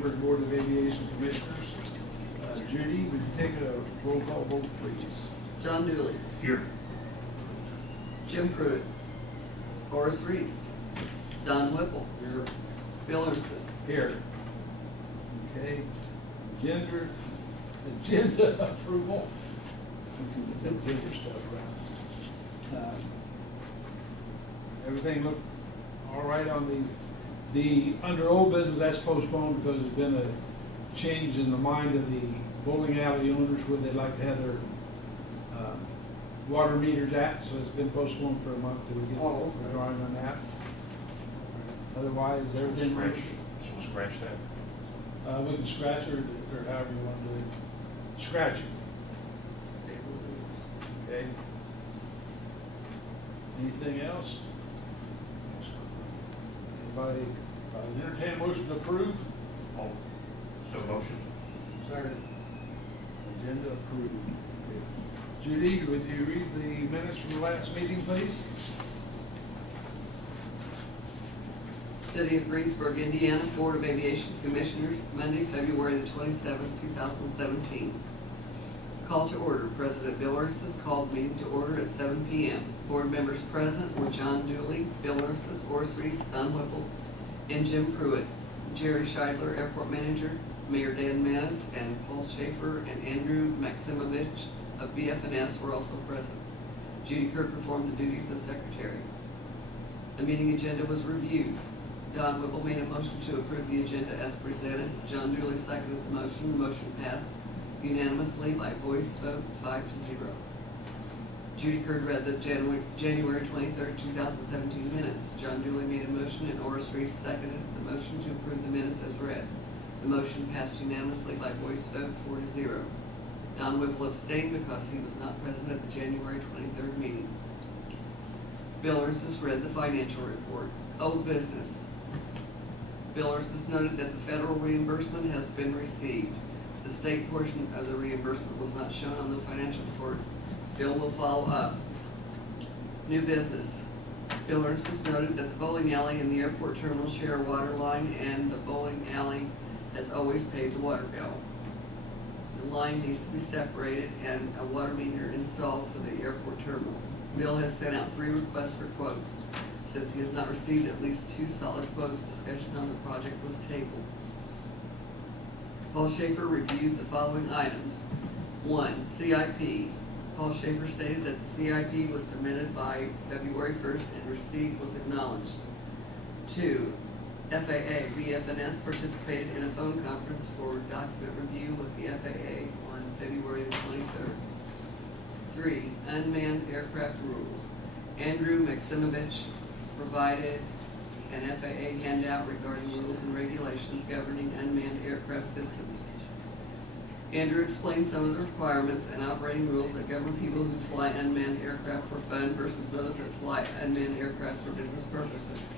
Greensburg Board of Aviation Commissioners. Judy, would you take a roll call vote, please? John Dooley. Here. Jim Pruitt. Horace Reese. Don Whipple. Here. Bill Ursus. Here. Okay, agenda approval. We can get the bigger stuff around. Everything looked all right on the under old business, that's postponed because there's been a change in the mind of the bowling alley owners where they'd like to have their water meters at, so it's been postponed for a month till we get going on that. Otherwise, everything. So we'll scratch that. We can scratch or however you want to do it. Scratch it, okay? Anything else? Anybody, entertain a motion to approve? Oh, so motion. Second. Agenda approved. Judy, would you read the minutes from the last meeting, please? City of Greensburg, Indiana, Board of Aviation Commissioners, Monday, February the 27th, 2017. Call to order. President Bill Ursus called meeting to order at 7 p.m. Board members present were John Dooley, Bill Ursus, Horace Reese, Don Whipple, and Jim Pruitt. Jerry Scheidler, Airport Manager, Mayor Dan Manis, and Paul Schaefer and Andrew Maksymovith of BF&S were also present. Judy Kerr performed the duties of secretary. The meeting agenda was reviewed. Don Whipple made a motion to approve the agenda as presented. John Dooley seconded the motion. The motion passed unanimously by voice vote 5-0. Judy Kerr read the January 23rd, 2017 minutes. John Dooley made a motion and Horace Reese seconded the motion to approve the minutes as read. The motion passed unanimously by voice vote 4-0. Don Whipple abstained because he was not present at the January 23rd meeting. Bill Ursus read the financial report. Old business. Bill Ursus noted that the federal reimbursement has been received. The state portion of the reimbursement was not shown on the financial report. Bill will follow up. New business. Bill Ursus noted that the bowling alley and the airport terminal share a water line, and the bowling alley has always paid the water bill. The line needs to be separated and a water meter installed for the airport terminal. Bill has sent out 3 requests for quotes. Since he has not received at least 2 solid quotes, discussion on the project was tabled. Paul Schaefer reviewed the following items. 1. CIP. Paul Schaefer stated that the CIP was submitted by February 1st and receipt was acknowledged. 2. FAA. BF&S participated in a phone conference for document review with the FAA on February the 23rd. 3. Unmanned aircraft rules. Andrew Maksymovith provided an FAA handout regarding rules and regulations governing unmanned aircraft systems. Andrew explained some of the requirements and operating rules that govern people who fly unmanned aircraft for fun versus those that fly unmanned aircraft for business purposes.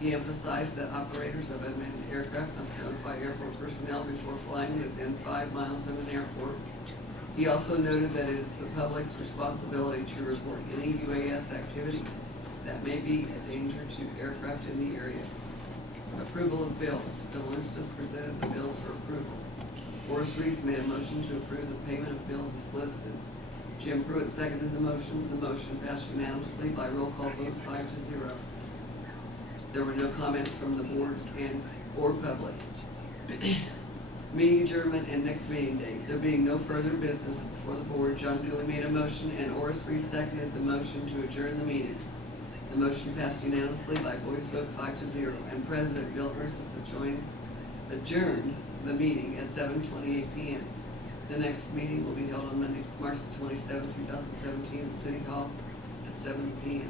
He emphasized that operators of unmanned aircraft must notify airport personnel before flying within 5 miles of an airport. He also noted that it is the public's responsibility to report any UAS activity that may be a danger to aircraft in the area. Approval of bills. Bill Ursus presented the bills for approval. Horace Reese made a motion to approve the payment of bills as listed. Jim Pruitt seconded the motion. The motion passed unanimously by roll call vote 5-0. There were no comments from the board or public. Meeting adjournment and next meeting date. There being no further business before the board, John Dooley made a motion and Horace Reese seconded the motion to adjourn the meeting. The motion passed unanimously by voice vote 5-0, and President Bill Ursus adjourned the meeting at 7:28 p.m. The next meeting will be held on Monday, March 27, 2017, at City Hall at 7 p.m.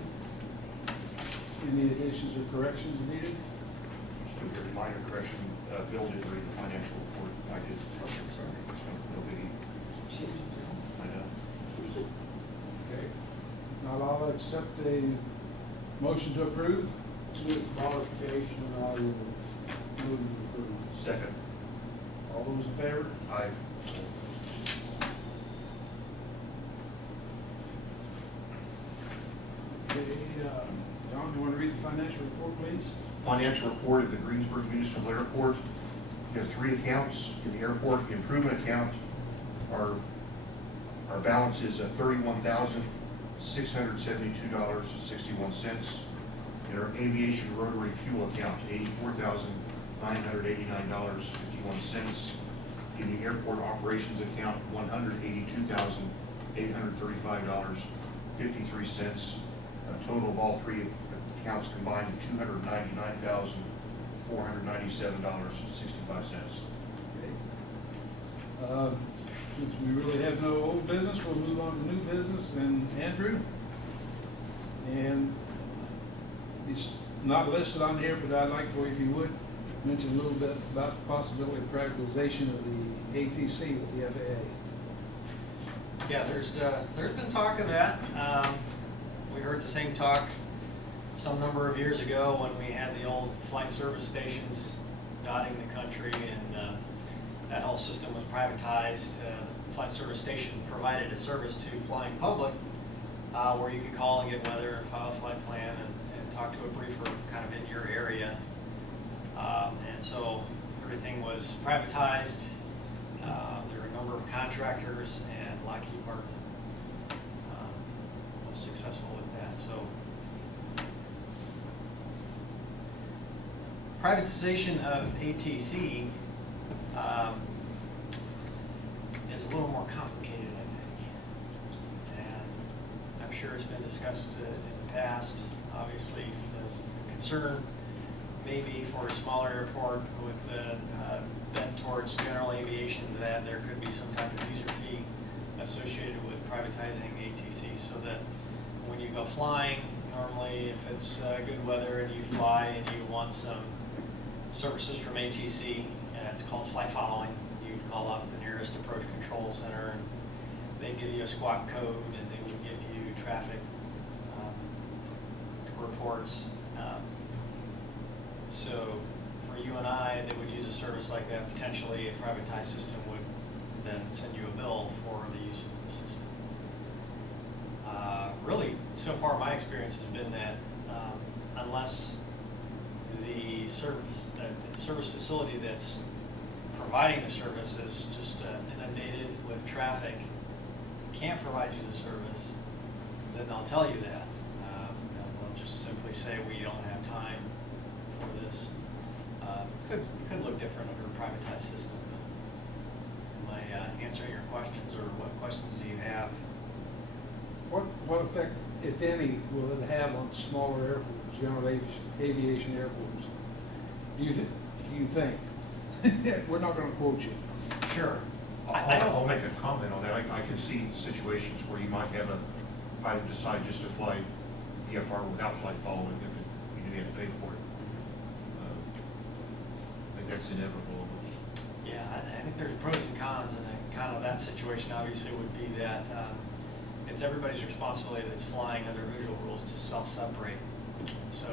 Any additions or corrections needed? Just a very minor correction. Bill did read the financial report. I did. That's right. So no biggie. Change the bills. I know. Okay. Now I'll accept a motion to approve. With modification, I will move to approve. Second. All those in favor? Aye. Okay, John, do you want to read the financial report, please? Financial report of the Greensburg Municipal Airport. We have 3 accounts in the airport. The improvement account, our balance is $31,672.61. In our aviation rotary fuel account, $84,989.51. In the airport operations account, $182,835.53. A total of all 3 accounts combined, $299,497.65. Since we really have no old business, we'll move on to new business, and Andrew? And it's not listed on here, but I'd like for you, if you would, mention a little bit about the possibility of privatization of the ATC with the FAA. Yeah, there's been talk of that. We heard the same talk some number of years ago when we had the old flight service stations dotting the country, and that whole system was privatized. The flight service station provided a service to flying public where you could call and get weather and file a flight plan and talk to a briefer kind of in your area. And so everything was privatized. There were a number of contractors, and Lockheed Martin was successful with that. So privatization of ATC is a little more complicated, I think. And I'm sure it's been discussed in the past. Obviously, the concern maybe for a smaller airport with bent towards general aviation that there could be some type of user fee associated with privatizing ATC, so that when you go flying, normally if it's good weather and you fly and you want some services from ATC, it's called flight following. You'd call up the nearest approach control center, and they give you a squawk code, and they would give you traffic reports. So for you and I that would use a service like that, potentially a privatized system would then send you a bill for the use of the system. Really, so far my experience has been that unless the service facility that's providing the service is just inundated with traffic, can't provide you the service, then they'll tell you that. They'll just simply say, we don't have time for this. Could look different under a privatized system. Am I answering your questions, or what questions do you have? What effect, if any, will it have on smaller airports, general aviation airports? Do you think? We're not going to quote you. Sure. I'll make a comment on that. I can see situations where you might have a pilot decide just to fly VFR without flight following if you do have to pay for it. I think that's inevitable almost. Yeah, I think there's pros and cons, and kind of that situation obviously would be that it's everybody's responsibility that's flying under visual rules to self-separate. So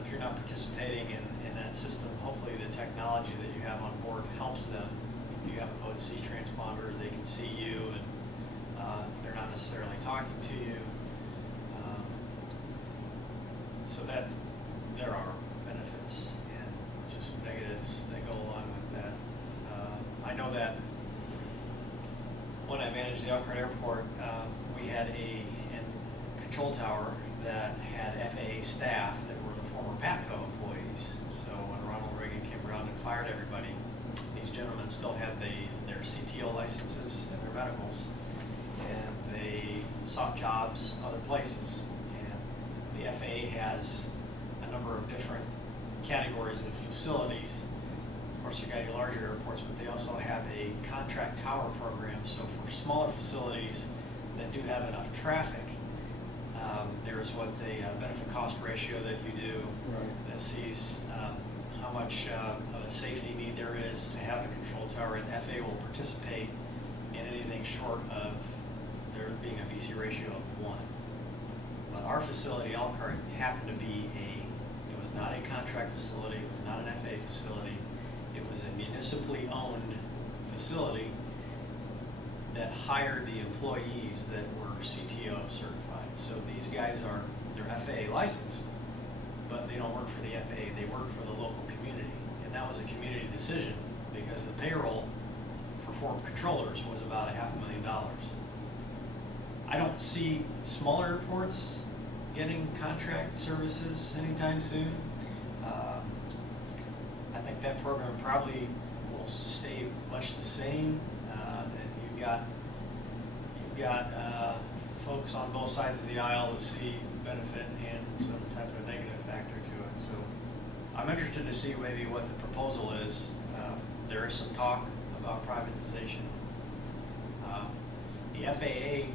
if you're not participating in that system, hopefully the technology that you have on board helps them. If you have a mode C transponder, they can see you, and they're not necessarily talking to you. So that there are benefits and just negatives that go along with that. I know that when I managed the Elkhart Airport, we had a control tower that had FAA staff that were the former PATCO employees. So when Ronald Reagan came around and fired everybody, these gentlemen still had their CTO licenses and their medicals, and they sought jobs other places. And the FAA has a number of different categories of facilities. Of course, you got your larger airports, but they also have a contract tower program. So for smaller facilities that do have enough traffic, there's what's a benefit cost ratio that you do that sees how much of a safety need there is to have a control tower, and the FAA will participate in anything short of there being a BC ratio of 1. But our facility, Elkhart, happened to be it was not a contract facility, it was not an FAA facility, it was a municipally owned facility that hired the employees that were CTO certified. So these guys they're FAA licensed, but they don't work for the FAA, they work for the local community. And that was a community decision, because the payroll for 4 controllers was about $500,000. I don't see smaller airports getting contract services anytime soon. I think that program probably will stay much the same. And you've got folks on both sides of the aisle that see benefit and some type of negative factor to it. So I'm interested to see maybe what the proposal is. There is some talk about privatization. The FAA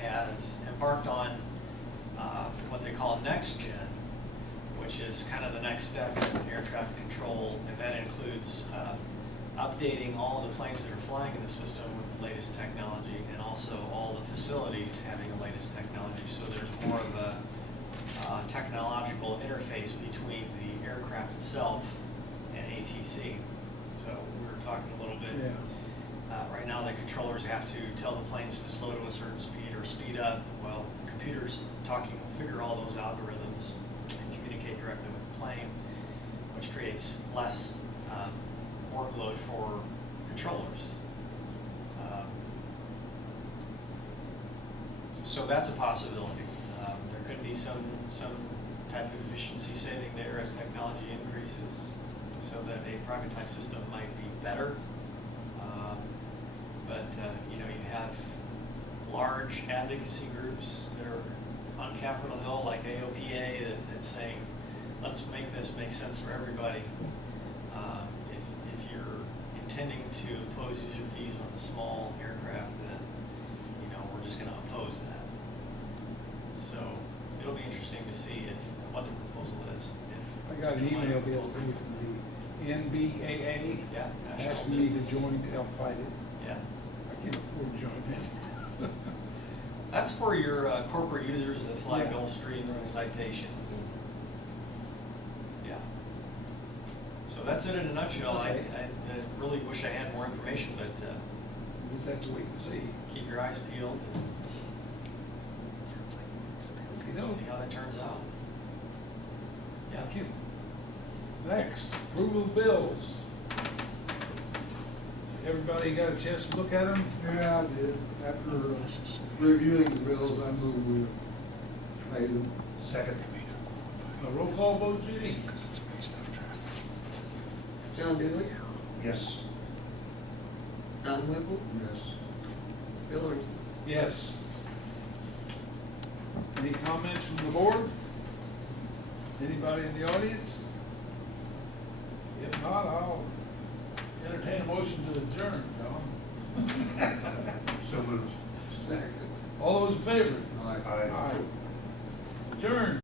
has embarked on what they call Next Gen, which is kind of the next step in air traffic control, and that includes updating all the planes that are flying in the system with the latest technology, and also all the facilities having the latest technology. So there's more of a technological interface between the aircraft itself and ATC. So we were talking a little bit. Yeah. Right now, the controllers have to tell the planes to slow to a certain speed or speed up. Well, the computers will figure all those algorithms and communicate directly with the plane, which creates less workload for controllers. So that's a possibility. There could be some type of efficiency saving there as technology increases, so that a privatized system might be better. But you have large advocacy groups that are on Capitol Hill, like AOPA, that's saying, let's make this make sense for everybody. If you're intending to impose user fees on the small aircraft, then we're just going to oppose that. So it'll be interesting to see what the proposal is. I got an email the other day from the NBAA Yeah, National asking me to Business. join to help fight it. Yeah. I can't afford to join them. That's for your corporate users that fly Yeah. Gulfstreams and citations. And, yeah. So that's it in a nutshell. I really wish I had more information, but We just have to wait and see. keep your eyes peeled Okay, and no. see how that turns out. Thank you. Next, approval of bills. Everybody got a chance to look at them? Yeah, I did. After reviewing the bills, I moved we paid them. Second. A roll call vote, Judy? John Dooley, Yes. Don Whipple, Yes. Bill Arces. Yes. Any comments from the board? Anybody in the audience? If not, I'll entertain a motion to adjourn, John. So moved. Second. All those in favor? Aye. Aye. Adjourn.